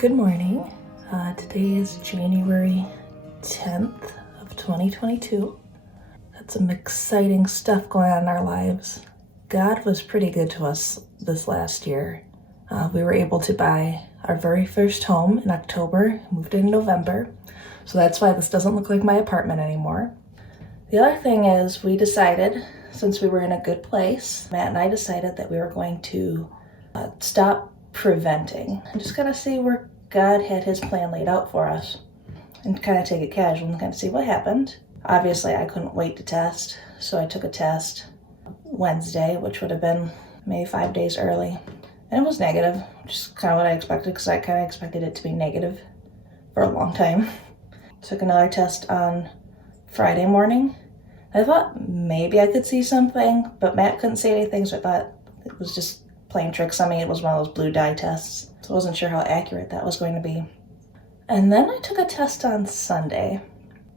Good morning. Today is January 10th of 2022. Got some exciting stuff going on in our lives. God was pretty good to us this last year. We were able to buy our very first home in October, moved in November. So that's why this doesn't look like my apartment anymore. The other thing is we decided, since we were in a good place, Matt and I decided that we were going to stop preventing and just kind of see where God had his plan laid out for us and kind of take it casual and kind of see what happened. Obviously, I couldn't wait to test, so I took a test Wednesday, which would have been maybe 5 days early, and it was negative, which is kind of what I expected because I kind of expected it to be negative for a long time. Took another test on Friday morning. I thought maybe I could see something, but Matt couldn't say anything, so I thought it was just playing tricks on me. It was one of those blue dye tests, so I wasn't sure how accurate that was going to be. And then I took a test on Sunday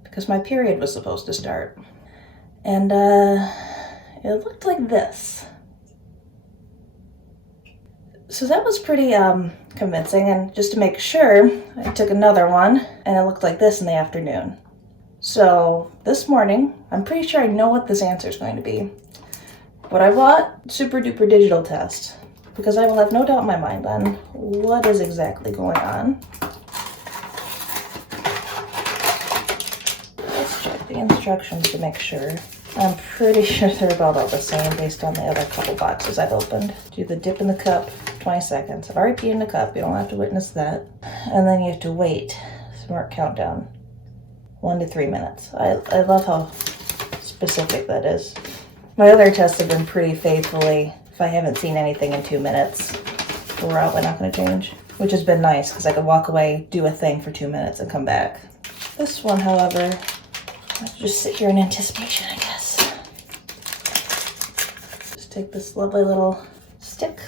because my period was supposed to start. And it looked like this. So that was pretty convincing, and just to make sure, I took another one and it looked like this in the afternoon. So this morning, I'm pretty sure I know what this answer is going to be. But I bought super duper digital test because I will have no doubt in my mind on what is exactly going on. Let's check the instructions to make sure. I'm pretty sure they're about all the same based on the other couple boxes I've opened. Do the dip in the cup, 20 seconds. I've already peed in the cup, you don't have to witness that. And then you have to wait, smart countdown, 1 to 3 minutes. I love how specific that is. My other tests have been pretty faithfully. If I haven't seen anything in 2 minutes, we're probably not going to change, which has been nice because I could walk away, do a thing for 2 minutes, and come back. This one, however, I have to just sit here in anticipation, I guess. Just take this lovely little stick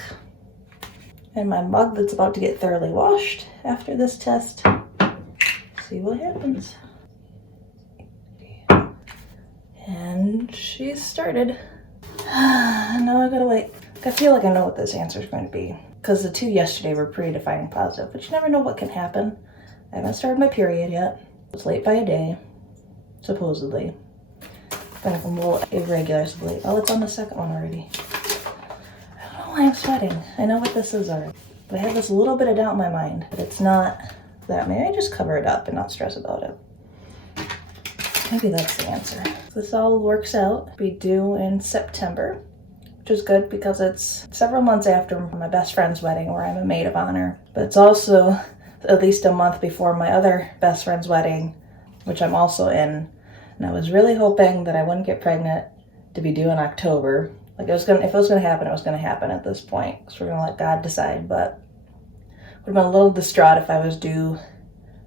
and my mug that's about to get thoroughly washed after this test. See what happens. And she started. Now I gotta wait. I feel like I know what this answer is going to be because the two yesterday were pretty defining positive, but you never know what can happen. I haven't started my period yet. It's late by a day, supposedly. Kind of a little irregular, so late. Oh, it's on the second one already. I don't know why I'm sweating. I know what this is already, but I have this little bit of doubt in my mind, but it's not that. Maybe I just cover it up and not stress about it. Maybe that's the answer. This all works out. Be due in September, which is good because it's several months after my best friend's wedding where I'm a maid of honor. But it's also at least a month before my other best friend's wedding, which I'm also in. And I was really hoping that I wouldn't get pregnant to be due in October. Like if it was gonna happen, it was gonna happen at this point. So we're gonna let God decide, but would have been a little distraught if I was due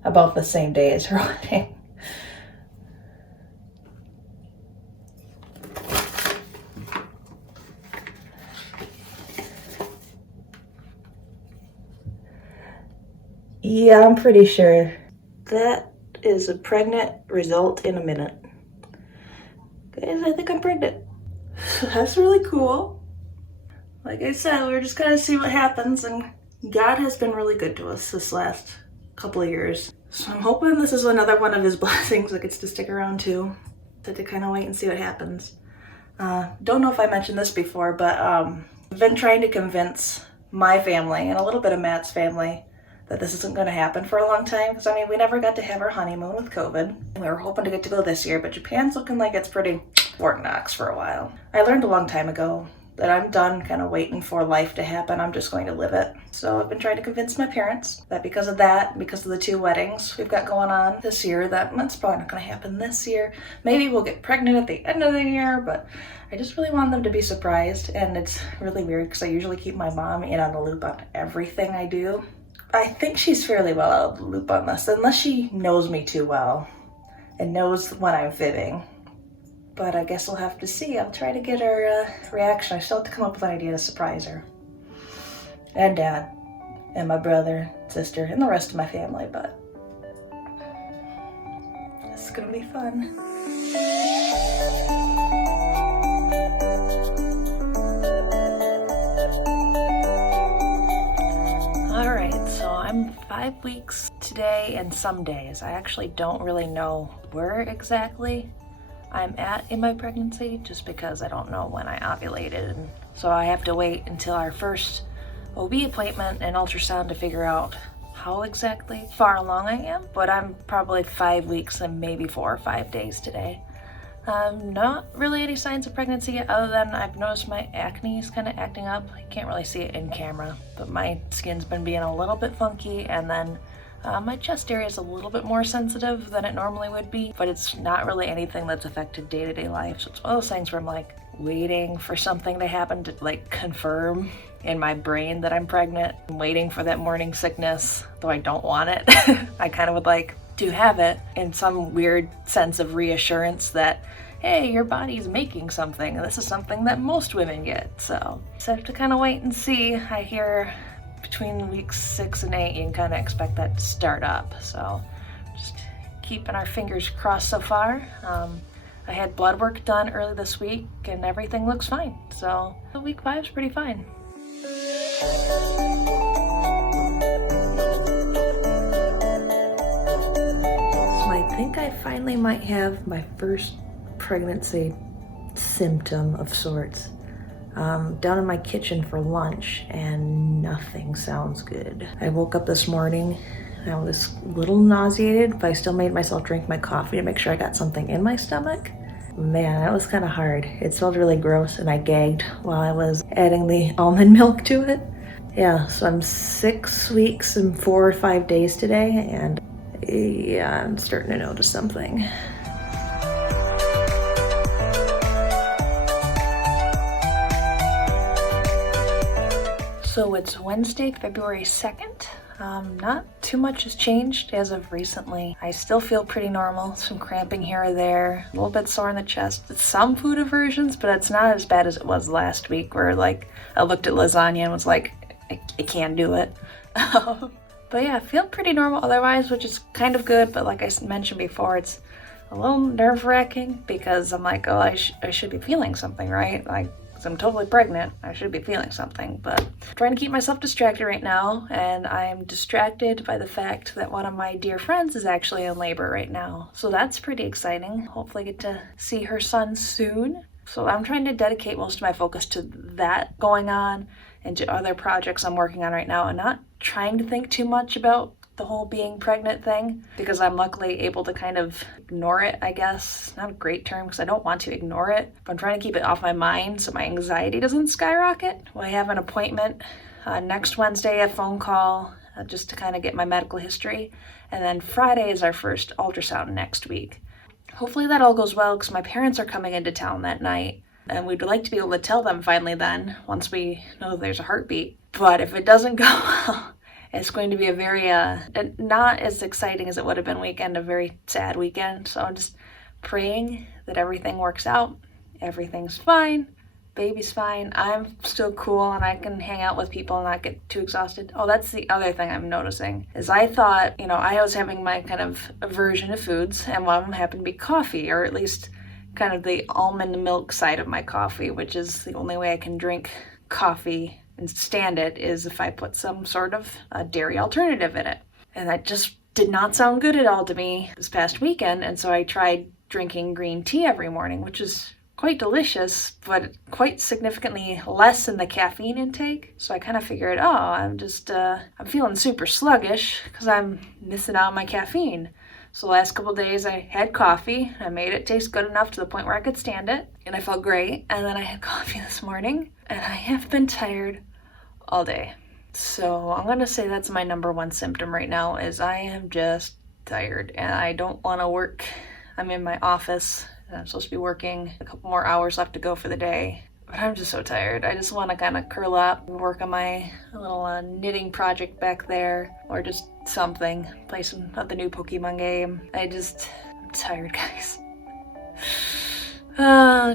about the same day as her wedding. Yeah, I'm pretty sure. That is a pregnant result in a minute. Guys, I think I'm pregnant. That's really cool. Like I said, we're just gonna see what happens, and God has been really good to us this last couple of years. So I'm hoping this is another one of his blessings that gets to stick around too. To kind of wait and see what happens. Don't know if I mentioned this before, but I've been trying to convince my family and a little bit of Matt's family that this isn't going to happen for a long time. Because, I mean, we never got to have our honeymoon with COVID. We were hoping to get to go this year, but Japan's looking like it's pretty Fort Knox for a while. I learned a long time ago that I'm done kind of waiting for life to happen. I'm just going to live it. So I've been trying to convince my parents that because of that, because of the 2 weddings we've got going on this year, that's probably not going to happen this year. Maybe we'll get pregnant at the end of the year, but I just really want them to be surprised. And it's really weird because I usually keep my mom in on the loop on everything I do. I think she's fairly well out of the loop on this, unless she knows me too well and knows when I'm fibbing. But I guess we'll have to see. I'll try to get her reaction. I still have to come up with an idea to surprise her. And Dad, and my brother, sister, and the rest of my family, but it's gonna be fun. I'm 5 weeks today and some days. I actually don't really know where exactly I'm at in my pregnancy just because I don't know when I ovulated. And so I have to wait until our first OB appointment and ultrasound to figure out how exactly far along I am. But I'm probably 5 weeks and maybe 4 or 5 days today. Not really any signs of pregnancy yet, other than I've noticed my acne is kind of acting up. I can't really see it in camera, but my skin's been being a little bit funky, and then my chest area is a little bit more sensitive than it normally would be, but it's not really anything that's affected day-to-day life. So it's one of those things where I'm like waiting for something to happen to like confirm in my brain that I'm pregnant. I'm waiting for that morning sickness, though I don't want it. I kind of would like to have it in some weird sense of reassurance that, hey, your body's making something, and this is something that most women get. So I have to kind of wait and see. I hear between weeks 6 and 8, you can kind of expect that to start up. So just keeping our fingers crossed so far. I had blood work done early this week, and everything looks fine. So week 5 is pretty fine. I think I finally might have my first pregnancy symptom of sorts. Down in my kitchen for lunch, and nothing sounds good. I woke up this morning, I was a little nauseated, but I still made myself drink my coffee to make sure I got something in my stomach. Man, that was kind of hard. It smelled really gross, and I gagged while I was adding the almond milk to it. Yeah, so I'm 6 weeks and 4 or 5 days today, and yeah, I'm starting to notice something. So it's Wednesday, February 2nd. Not too much has changed as of recently. I still feel pretty normal, some cramping here or there, a little bit sore in the chest, some food aversions, but it's not as bad as it was last week where like I looked at lasagna and was like, I can't do it. But yeah, I feel pretty normal otherwise, which is kind of good. But like I mentioned before, it's a little nerve-wracking because I'm like, oh, I should be feeling something, right? Like, 'cause I'm totally pregnant, I should be feeling something. But I'm trying to keep myself distracted right now, and I'm distracted by the fact that one of my dear friends is actually in labor right now. So that's pretty exciting. Hopefully get to see her son soon. So I'm trying to dedicate most of my focus to that going on and to other projects I'm working on right now, and not trying to think too much about the whole being pregnant thing, because I'm luckily able to kind of ignore it, I guess. Not a great term because I don't want to ignore it, but I'm trying to keep it off my mind so my anxiety doesn't skyrocket. Well, I have an appointment next Wednesday, a phone call, just to kind of get my medical history, and then Friday is our first ultrasound next week. Hopefully that all goes well because my parents are coming into town that night, and we'd like to be able to tell them finally then, once we know there's a heartbeat. But if it doesn't go well, it's going to be a very, not as exciting as it would have been weekend, a very sad weekend. So I'm just praying that everything works out. Everything's fine. Baby's fine. I'm still cool and I can hang out with people and not get too exhausted. Oh, that's the other thing I'm noticing, is I thought, I was having my kind of aversion to foods, and one of them happened to be coffee, or at least kind of the almond milk side of my coffee, which is the only way I can drink coffee and stand it is if I put some sort of a dairy alternative in it. And that just did not sound good at all to me this past weekend, and so I tried drinking green tea every morning, which is quite delicious, but quite significantly less in the caffeine intake. So I kind of figured, I'm feeling super sluggish because I'm missing out on my caffeine. So the last couple of days I had coffee. I made it taste good enough to the point where I could stand it, and I felt great. And then I had coffee this morning, and I have been tired all day. So I'm gonna say that's my number one symptom right now, is I am just tired and I don't want to work. I'm in my office and I'm supposed to be working, a couple more hours left to go for the day, but I'm just so tired. I just want to kind of curl up and work on my little knitting project back there, or just something, play some of the new Pokemon game. I'm tired, guys.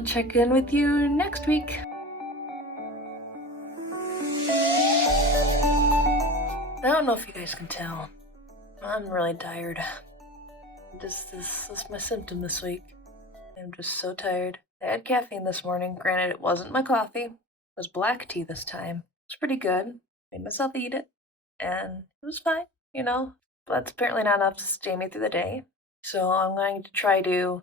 Check in with you next week. I don't know if you guys can tell. I'm really tired. This is my symptom this week. I'm just so tired. I had caffeine this morning. Granted, it wasn't my coffee. It was black tea this time. It was pretty good. Made myself eat it, and it was fine. you know, but that's apparently not enough to sustain me through the day. So I'm going to try to,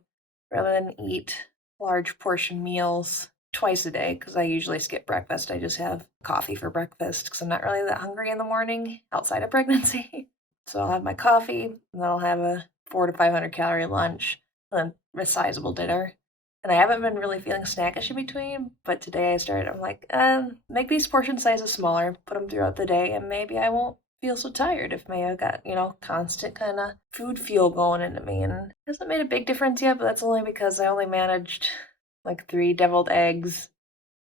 rather than eat large portion meals twice a day, because I usually skip breakfast, I just have coffee for breakfast because I'm not really that hungry in the morning outside of pregnancy. So I'll have my coffee, and then I'll have a 400 to 500 calorie lunch, and then a sizable dinner. And I haven't been really feeling snackish in between, but today I started, I'm like, make these portion sizes smaller, put them throughout the day, and maybe I won't feel so tired if I've got, constant kind of food fuel going into me. And it hasn't made a big difference yet, but that's only because I only managed like 3 deviled eggs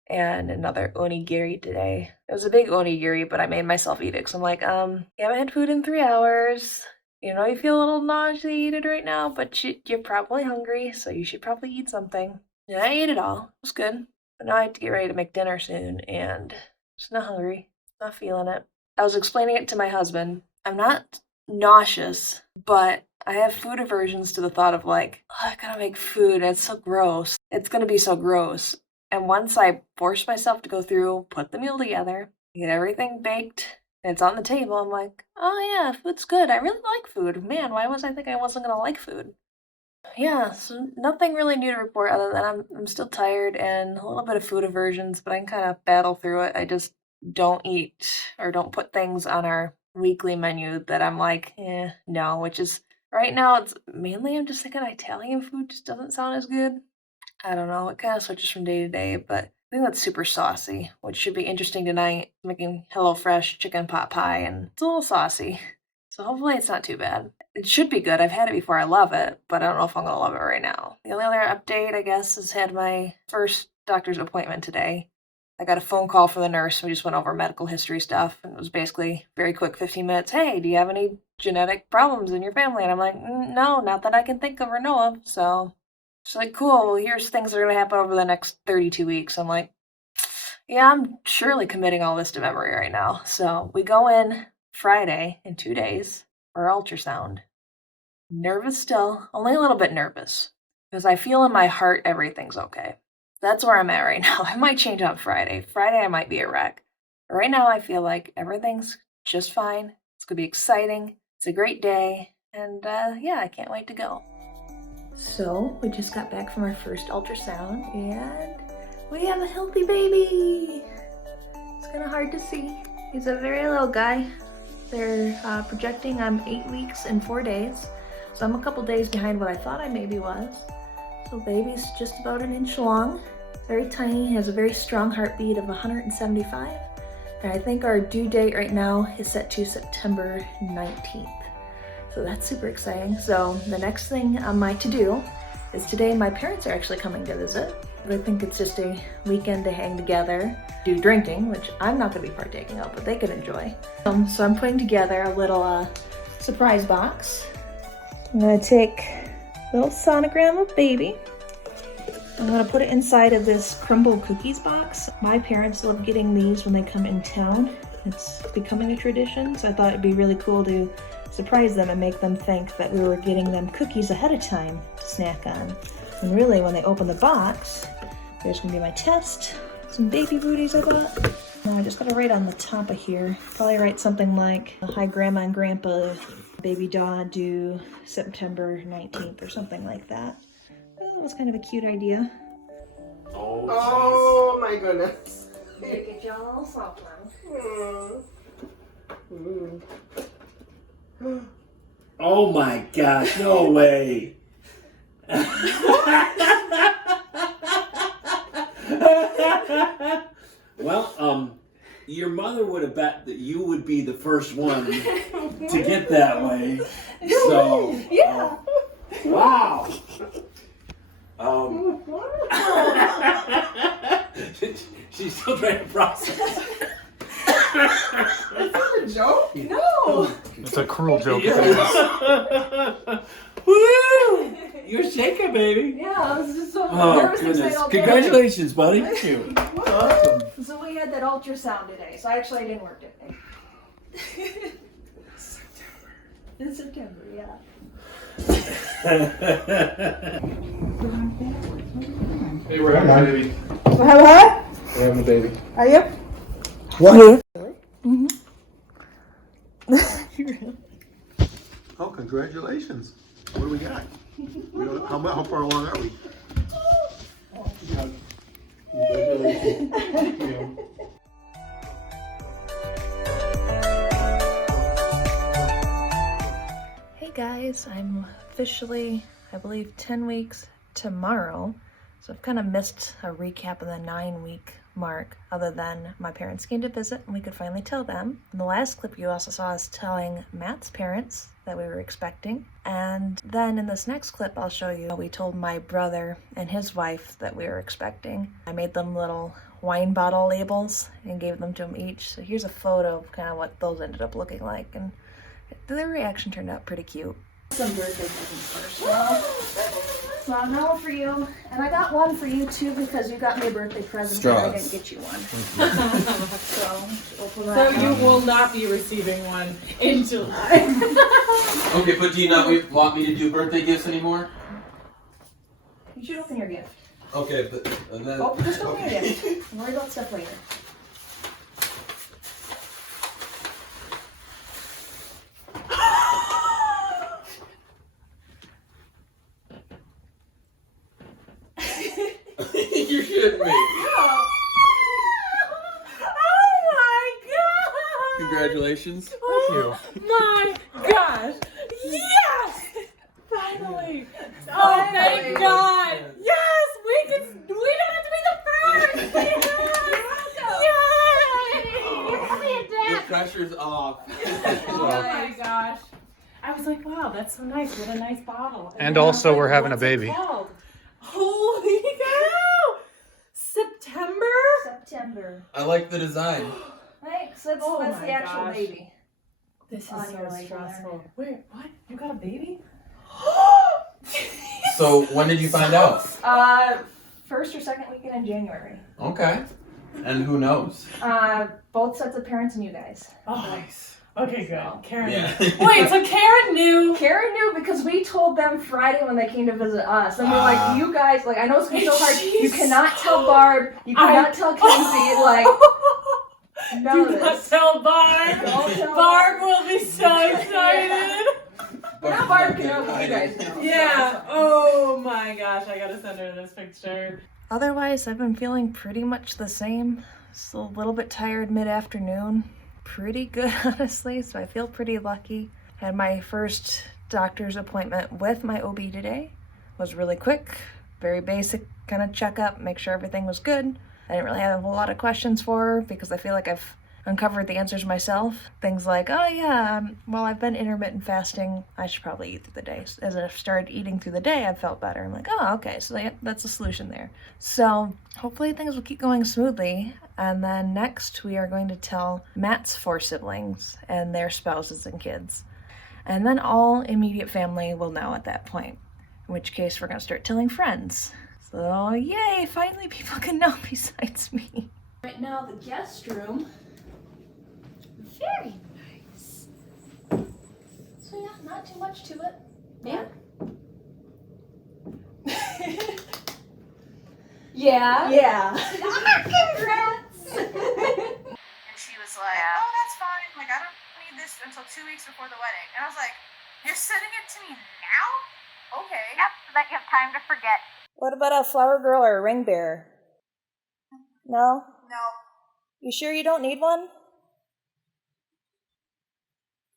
and another onigiri today. It was a big onigiri, but I made myself eat it because I'm like, you haven't had food in 3 hours. You feel a little nauseated right now, but you're probably hungry, so you should probably eat something. And I ate it all. It was good. But now I have to get ready to make dinner soon, and just not hungry. Not feeling it. I was explaining it to my husband. I'm not nauseous, but I have food aversions to the thought of like, oh, I gotta make food. It's so gross. It's gonna be so gross. And once I force myself to go through, put the meal together, get everything baked, and it's on the table, I'm like, oh yeah, food's good. I really like food. Man, why was I thinking I wasn't gonna like food? Yeah, so nothing really new to report other than I'm still tired and a little bit of food aversions, but I can kind of battle through it. I just don't eat or don't put things on our weekly menu that I'm like, no, which is right now it's mainly I'm just thinking Italian food just doesn't sound as good. I don't know, it kind of switches from day to day, but I think that's super saucy, which should be interesting tonight, making HelloFresh chicken pot pie, and it's a little saucy. So hopefully it's not too bad. It should be good. I've had it before. I love it, but I don't know if I'm going to love it right now. The only other update, I guess, is had my first doctor's appointment today. I got a phone call from the nurse. We just went over medical history stuff, and it was basically very quick 15 minutes. Hey, do you have any genetic problems in your family? And I'm like, no, not that I can think of or know of. So she's like, cool, well, here's things that are going to happen over the next 32 weeks. I'm like, yeah, I'm surely committing all this to memory right now. So we go in Friday in 2 days for ultrasound. Nervous still, only a little bit nervous, because I feel in my heart everything's okay. That's where I'm at right now. I might change on Friday. Friday I might be a wreck. But right now I feel like everything's just fine. It's going to be exciting. It's a great day. And yeah, I can't wait to go. So we just got back from our first ultrasound and we have a healthy baby. It's kind of hard to see. He's a very little guy. They're projecting I'm 8 weeks and 4 days. So I'm a couple days behind what I thought I maybe was. So baby's just about an inch long. Very tiny, has a very strong heartbeat of 175. And I think our due date right now is set to September 19th. So that's super exciting. So the next thing on my to-do is today my parents are actually coming to visit. I think it's just a weekend to hang together, do drinking, which I'm not gonna be partaking of, but they can enjoy. So I'm putting together a little surprise box. I'm gonna take a little sonogram of baby. I'm gonna put it inside of this crumbled cookies box. My parents love getting these when they come in town. It's becoming a tradition, so I thought it'd be really cool to surprise them and make them think that we were getting them cookies ahead of time to snack on. And really, when they open the box, there's gonna be my test, some baby booties I bought. Now I just gotta write on the top of here, probably write something like, hi Grandma and Grandpa, baby Daw due September 19th or something like that. That was kind of a cute idea. Oh my goodness. Make it y'all a little soft one. Oh my gosh, no way. Well, your mother would have bet that you would be the first one to get that way. So, yeah. Wow. She's still trying to process. Is that a joke? No. It's a cruel joke. Woo! You're shaking, baby. Yeah, I was just so Oh, nervous. goodness. All day. Congratulations, buddy. Thank you. Awesome. So we had that ultrasound today, so actually I didn't work today. In September, yeah. Hey, we're having a baby. What? We're having a baby. Are you? What? Mm-hmm. Congratulations. What do we got? We don't, how far along are we? Congratulations. Hey guys, I'm officially, I believe, 10 weeks tomorrow. So I've kind of missed a recap of the 9-week mark, other than my parents came to visit and we could finally tell them. In the last clip you also saw us telling Matt's parents that we were expecting. And then in this next clip I'll show you, we told my brother and his wife that we were expecting. I made them little wine bottle labels and gave them to them each. So here's a photo of kind of what those ended up looking like, and their reaction turned out pretty cute. Some birthday presents first. Well, no for you, and I got one for you too because you got me a birthday present and I didn't get you one. So you will not be receiving one in July. Okay, but do you not want me to do birthday gifts anymore? You should open your gift. Okay, but then. Oh, just open your gift. Don't worry about stuff later. You're shitting me. Oh my god! Congratulations. Thank you. My gosh! Yes! Finally! Oh, thank God! Yes, we don't have to be the first. Yay! The pressure's off. Oh my gosh! I was like, wow, that's so nice. What a nice bottle. And then I also was like, we're having a what's it baby. called? Holy cow! September? September. I like the design. Thanks. That's Oh the my actual gosh. baby. This is On so your label stressful. Wait, what? You got a baby? So when did you find out? First or second weekend in January. Okay. And who knows? Both sets of parents and you guys. Oh, nice. Okay, good. Karen. Yeah. Wait, so Karen knew. Karen knew because we told them Friday when they came to visit us. And we're like, you guys, like, I know it's gonna be so hard. You cannot tell Barb. You cannot tell Kenzie. Like, none Do of not this. tell Barb. Don't tell Barb will be so excited. Now Barb can know, but you guys know. Yeah. Oh my gosh, I gotta send her this picture. Otherwise, I've been feeling pretty much the same. Still a little bit tired mid-afternoon. Pretty good, honestly, so I feel pretty lucky. Had my first doctor's appointment with my OB today. Was really quick, very basic kind of checkup, make sure everything was good. I didn't really have a whole lot of questions for her because I feel like I've uncovered the answers myself. Things like, oh yeah, well, I've been intermittent fasting. I should probably eat through the day. As I've started eating through the day, I've felt better. I'm like, oh, okay, so yeah, that's the solution there. So hopefully things will keep going smoothly. And then next we are going to tell Matt's 4 siblings and their spouses and kids. And then all immediate family will know at that point, in which case we're gonna start telling friends. So yay, finally people can know besides me. Right now the guest room. Very nice. So yeah, not too much to it. Yeah. Yeah. Yeah. Congrats. And she was like, oh, that's fine. Like, I don't need this until 2 weeks before the wedding. And I was like, you're sending it to me now? Okay. Yep, so that you have time to forget. What about a flower girl or a ring bearer? No? No. You sure you don't need one?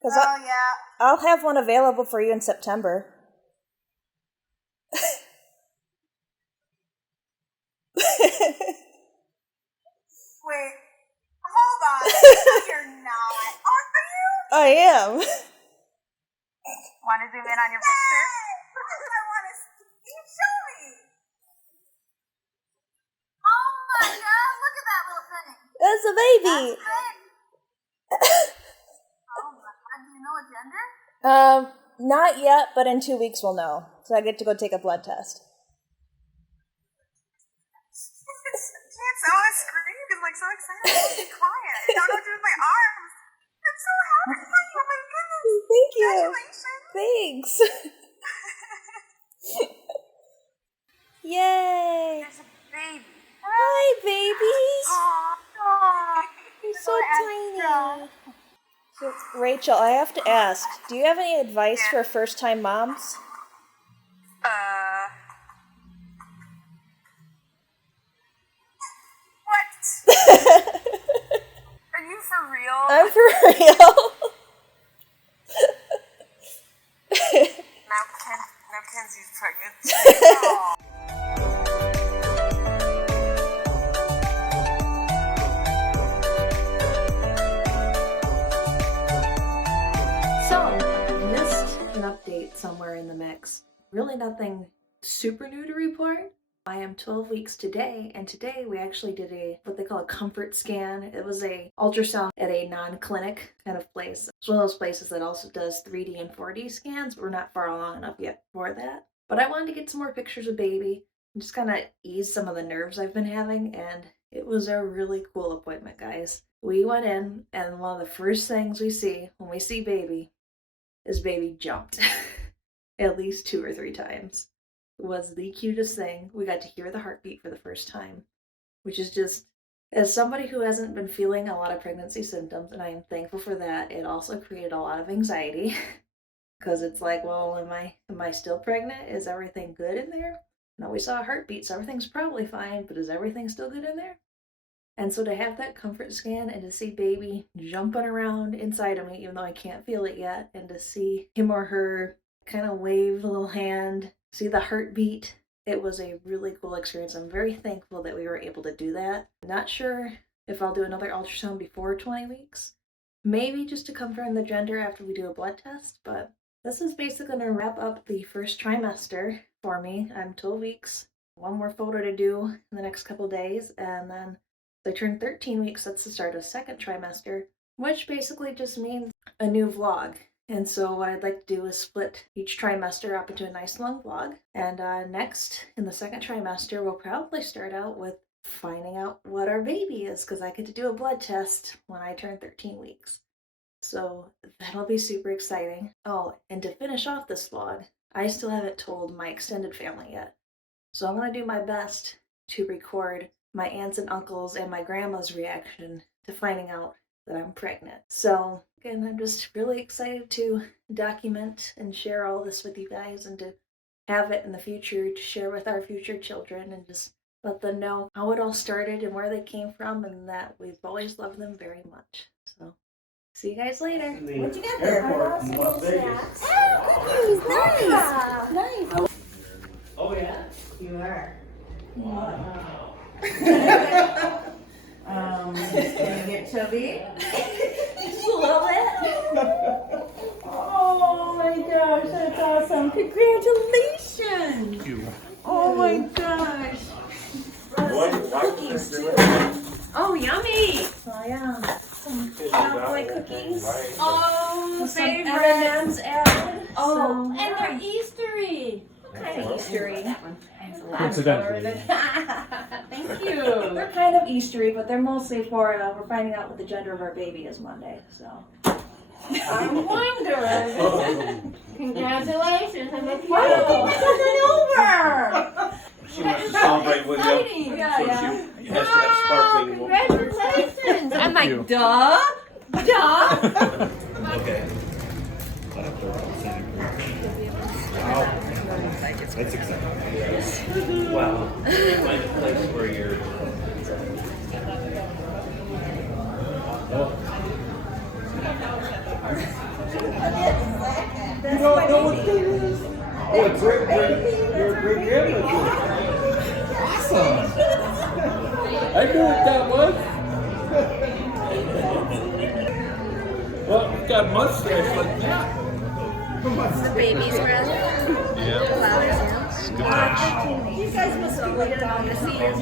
Because Oh, yeah. I'll have one available for you in September. Wait. Hold on. You're not. Are you? I am. Want to zoom in on your picture? I want to see. Show me. Oh, my God. Look at that little thing. That's a baby. That's big. Oh, my God. Do you know a gender? Not yet, but in 2 weeks we'll know. So I get to go take a blood test. Can't so I scream because I'm like so excited. I'm be quiet. I don't know what to do with my arms. I'm so happy for you. Oh my goodness. Thank you. Congratulations. Thanks. Yay. There's a baby. Hi, baby. Aw. You're so tiny. So, Rachel, I have to ask, do you have any advice for first-time moms? What? Are you for real? I'm for real. Now Kenzie's pregnant. Aw. So, I missed an update somewhere in the mix. Really nothing super new to report. I am 12 weeks today, and today we actually did what they call a comfort scan. It was a ultrasound at a non-clinic kind of place. It's one of those places that also does 3D and 4D scans, but we're not far along enough yet for that. But I wanted to get some more pictures of baby and just kind of ease some of the nerves I've been having, and it was a really cool appointment, guys. We went in, and one of the first things we see when we see baby is baby jumped at least 2 or 3 times. It was the cutest thing. We got to hear the heartbeat for the first time, which is just, as somebody who hasn't been feeling a lot of pregnancy symptoms, and I am thankful for that, it also created a lot of anxiety because it's like, well, am I still pregnant? Is everything good in there? No, we saw a heartbeat, so everything's probably fine, but is everything still good in there? And so to have that comfort scan and to see baby jumping around inside of me, even though I can't feel it yet, and to see him or her kind of wave the little hand, see the heartbeat, it was a really cool experience. I'm very thankful that we were able to do that. Not sure if I'll do another ultrasound before 20 weeks. Maybe just to confirm the gender after we do a blood test, but this is basically going to wrap up the first trimester for me. I'm 12 weeks. One more photo to do in the next couple days, and then I turned 13 weeks. That's the start of second trimester, which basically just means a new vlog. And so what I'd like to do is split each trimester up into a nice long vlog. And next, in the second trimester, we'll probably start out with finding out what our baby is, because I get to do a blood test when I turn 13 weeks. So that'll be super exciting. Oh, and to finish off this vlog, I still haven't told my extended family yet. So I'm going to do my best to record my aunts and uncles and my grandma's reaction to finding out that I'm pregnant. So again, I'm just really excited to document and share all this with you guys, and to have it in the future to share with our future children, and just let them know how it all started and where they came from, and that we've always loved them very much. So see you guys later. What you got there? Oh, cookies! Nice! Oh yeah? You are. Wow. Can you get chubby? Just a little bit. Oh my gosh, that's awesome. Congratulations. Thank you. Oh my gosh. Cookies too. Oh, yummy. Oh yeah. Some chocolate cookies. Oh, With some favorite. M&Ms added. Oh, So, and they're Eastery. kind of Eastery. Coincidentally. Thank you. They're kind of Eastery, but they're mostly for, we're finding out what the gender of our baby is Monday, so. I'm wondering. Congratulations. I'm like, Why don't they over? She wants to celebrate with you. Yeah. She has to have sparkling water. Congratulations. I'm you. like, duh. Duh. Okay. That's exciting. Wow. Find a place where you're. You don't know what that is? Oh, a you're a great grandmother. Awesome. I knew what that was. Well, we got mustache like that. The baby's breath. Yeah. It's a good touch. You guys must be like down to see your